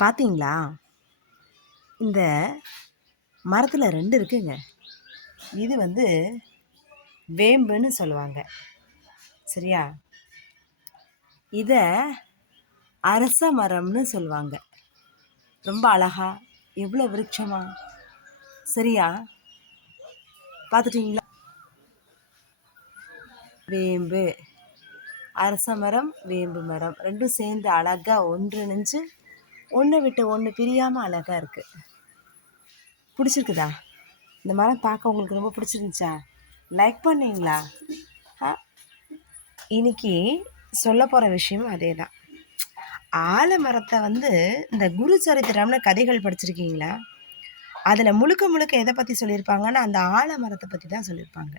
பார்த்தீங்களா? இந்த மரத்தில் 2 இருக்குங்க. இது வந்து வேம்புன்னு சொல்லுவாங்க. சரியா? இதை அரச மரம்னு சொல்லுவாங்க. ரொம்ப அழகா, எவ்வளோ விருட்சமா, சரியா? பார்த்துட்டிங்களா? வேம்பு, அரச மரம், வேம்பு மரம் 2ம் சேர்ந்து அழகாக ஒன்றிணைஞ்சு ஒன்று விட்டு ஒன்று பிரியாமல் அழகாக இருக்குது. பிடிச்சிருக்குதா? இந்த மரம் பார்க்க உங்களுக்கு ரொம்ப பிடிச்சிருந்துச்சா? லைக் பண்ணீங்களா? இன்னைக்கு சொல்ல போகிற விஷயம் அதே தான். ஆலமரத்தை இந்த குரு சரித்திரம்னு கதைகள் படிச்சிருக்கீங்களா? அதில் முழுக்க முழுக்க எதை பற்றி சொல்லியிருப்பாங்கன்னா அந்த ஆலமரத்தை பற்றி தான் சொல்லியிருப்பாங்க.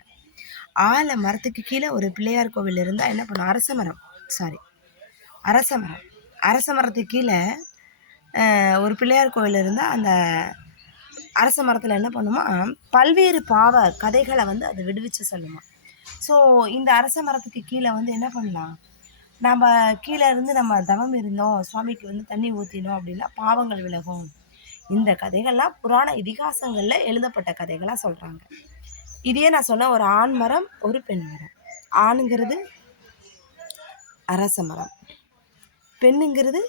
ஆலமரத்துக்கு கீழே ஒரு பிள்ளையார் கோவில் இருந்தால் என்ன பண்ணும்? அரச மரத்துக்கு கீழே ஒரு பிள்ளையார் கோவில் இருந்தால் அந்த அரச மரத்தில் என்ன பண்ணுமா, பல்வேறு பாவ கதைகளை அது விடுவிச்சு சொல்லுமா. ஸோ இந்த அரச மரத்துக்கு கீழே என்ன பண்ணலாம், நம்ம கீழே இருந்து நம்ம தவம் இருந்தோம், சுவாமிக்கு தண்ணி ஊற்றினோம் அப்படின்னா பாவங்கள் விலகும். இந்த கதைகள்லாம் புராண இதிகாசங்களில் எழுதப்பட்ட கதைகளாக சொல்கிறாங்க. இதையே நான் சொன்ன ஒரு ஆண் மரம், ஒரு பெண் மரம். ஆணுங்கிறது அரச மரம், பெண்ணுங்கிறது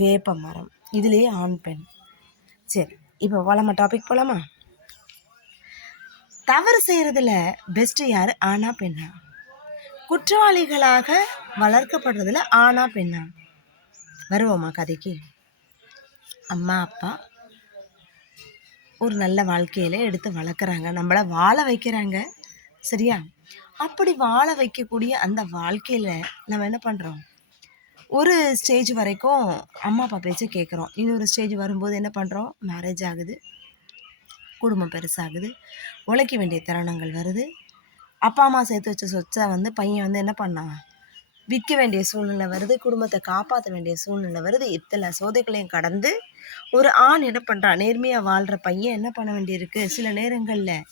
வேப்ப மரம். இதுலேயே ஆண் பெண். சரி, இப்போ நம்ம டாபிக் போகலாமா? தவறு செய்கிறதுல பெஸ்ட்டு யார், ஆணா பெண்ணா? குற்றவாளிகளாக வளர்க்கப்படுறதுல ஆணா பெண்ணா? வருவோமா கதைக்கு? அம்மா அப்பா ஒரு நல்ல வாழ்க்கையில எடுத்து வளர்க்குறாங்க, நம்மளை வாழ வைக்கிறாங்க, சரியா? அப்படி வாழ வைக்கக்கூடிய அந்த வாழ்க்கையில் நம்ம என்ன பண்ணுறோம், ஒரு ஸ்டேஜ் வரைக்கும் அம்மா அப்பா பேச்சு கேட்குறோம். இன்னொரு ஸ்டேஜ் வரும்போது என்ன பண்ணுறோம், மேரேஜ் ஆகுது, குடும்பம் பெருசாகுது, உழைக்க வேண்டிய தருணங்கள் வருது. அப்பா அம்மா சேர்த்து வச்ச சொத்தை பையன் என்ன பண்ணான், விற்க வேண்டிய சூழ்நிலை வருது, குடும்பத்தை காப்பாற்ற வேண்டிய சூழ்நிலை வருது. இத்தனை சோதைகளையும் கடந்து ஒரு ஆண் என்ன பண்ணுறான், நேர்மையாக வாழ்கிற பையன் என்ன பண்ண வேண்டியிருக்கு, சில நேரங்களில்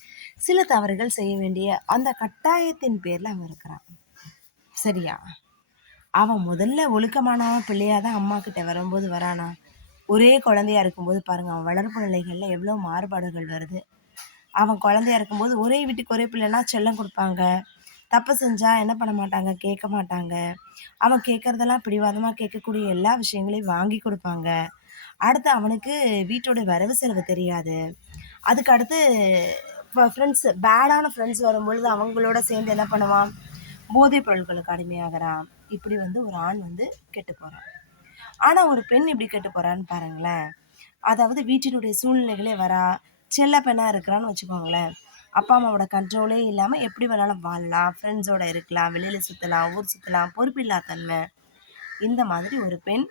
சில தவறுகள் செய்ய வேண்டிய அந்த கட்டாயத்தின் பேரில் அவன் இருக்கிறான், சரியா? அவன் முதல்ல ஒழுக்கமானவன் பிள்ளையாக தான் அம்மா கிட்ட வரும்போது வரானா? ஒரே குழந்தையா இருக்கும்போது பாருங்கள், அவன் வளர்ப்பு நிலைகளில் எவ்வளோ மாறுபாடுகள் வருது. அவன் குழந்தையா இருக்கும்போது ஒரே வீட்டுக்கு ஒரே பிள்ளைனா செல்லம் கொடுப்பாங்க, தப்பு செஞ்சால் என்ன பண்ண மாட்டாங்க, கேட்க மாட்டாங்க. அவன் கேட்குறதெல்லாம் பிடிவாதமாக கேட்கக்கூடிய எல்லா விஷயங்களையும் வாங்கி கொடுப்பாங்க. அடுத்து அவனுக்கு வீட்டோட வரவு செலவு தெரியாது. அதுக்கு அடுத்து இப்போ பேடான ஃப்ரெண்ட்ஸ் வரும்பொழுது அவங்களோட சேர்ந்து என்ன பண்ணுவான், போதைப் பொருட்களுக்கு அடிமையாகிறான். இப்படி ஒரு ஆண் கெட்டு போகிறான். ஆனால் ஒரு பெண் இப்படி கெட்டு போகிறான்னு பாருங்களேன். அதாவது வீட்டினுடைய சூழ்நிலைகளே வரா, செல்ல பெண்ணாக இருக்கிறான்னு வச்சுக்கோங்களேன். அப்பா அம்மாவோட கண்ட்ரோலே இல்லாமல் எப்படி வேணாலும் வாழலாம், ஃப்ரெண்ட்ஸோடு இருக்கலாம், வெளியில் சுற்றலாம், ஊர் சுற்றலாம், பொறுப்பில்லா தன்மை. இந்த மாதிரி ஒரு பெண்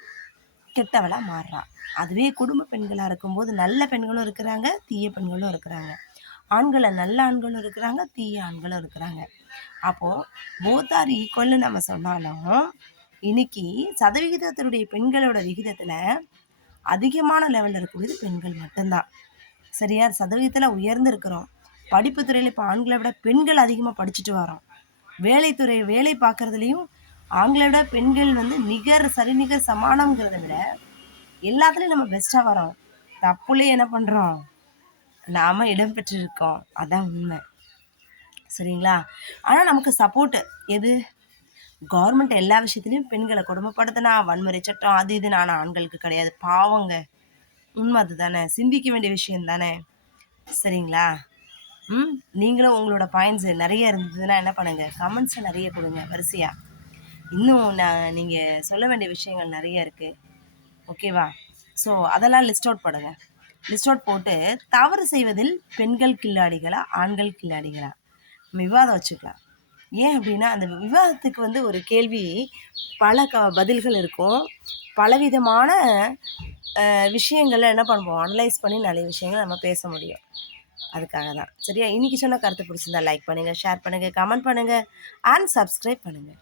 கெட்டவளாக மாறுறான். அதுவே குடும்ப பெண்களாக இருக்கும்போது நல்ல பெண்களும் இருக்கிறாங்க, தீய பெண்களும் இருக்கிறாங்க. ஆண்களை நல்ல ஆண்களும் இருக்கிறாங்க, தீய ஆண்களும் இருக்கிறாங்க. அப்போது போத் ஆர் ஈக்குவல்னு நம்ம சொன்னாலும் இன்னைக்கு சதவிகிதத்தினுடைய பெண்களோட விகிதத்தில் அதிகமான லெவலில் இருக்கக்கூடியது பெண்கள் மட்டும்தான், சரியா? சதவீதத்தில் உயர்ந்து இருக்கிறோம். படிப்பு துறையில் இப்போ ஆண்களை விட பெண்கள் அதிகமாக படிச்சுட்டு வரோம். வேலை பார்க்குறதுலையும் ஆண்களை விட பெண்கள் சரிநிகர் சமானங்கிறத விட எல்லாத்துலேயும் நம்ம பெஸ்ட்டாக வரோம். தப்புலேயே என்ன பண்ணுறோம், நாம் இடம் பெற்றிருக்கோம். அதான் உண்மை, சரிங்களா? ஆனால் நமக்கு சப்போர்ட்டு எது, கவர்மெண்ட் எல்லா விஷயத்துலையும் பெண்களை கொடுமைப்படுத்தினா வன்முறை சட்டம் அது இது, நான் ஆண்களுக்கு கிடையாது, பாவங்க. உண்மை அது தானே, சிந்திக்க வேண்டிய விஷயம் தானே, சரிங்களா? நீங்களும் உங்களோட பாயிண்ட்ஸ் நிறைய இருந்ததுன்னா என்ன பண்ணுங்கள், கமெண்ட்ஸை நிறைய கொடுங்க வரிசையாக. இன்னும் நீங்கள் சொல்ல வேண்டிய விஷயங்கள் நிறைய இருக்குது, ஓகேவா? ஸோ அதெல்லாம் லிஸ்ட் அவுட் பண்ணுங்கள். லிஸ்ட் அவுட் போட்டு தவறு செய்வதில் பெண்கள் கில்லாடிகளா, ஆண்கள் கில்லாடிகளா, விவாதம் வச்சுக்கலாம். ஏன் அப்படின்னா அந்த விவாதத்துக்கு ஒரு கேள்வி பல பதில்கள் இருக்கும். பலவிதமான விஷயங்களை என்ன பண்ணுவோம், அனலைஸ் பண்ணி நிறைய விஷயங்களை நம்ம பேச முடியும். அதுக்காக தான், சரியா? இன்றைக்கி சொன்ன கருத்து பிடிச்சிருந்தா லைக் பண்ணுங்கள், ஷேர் பண்ணுங்கள், கமெண்ட் பண்ணுங்கள் அண்ட் சப்ஸ்கிரைப் பண்ணுங்கள்.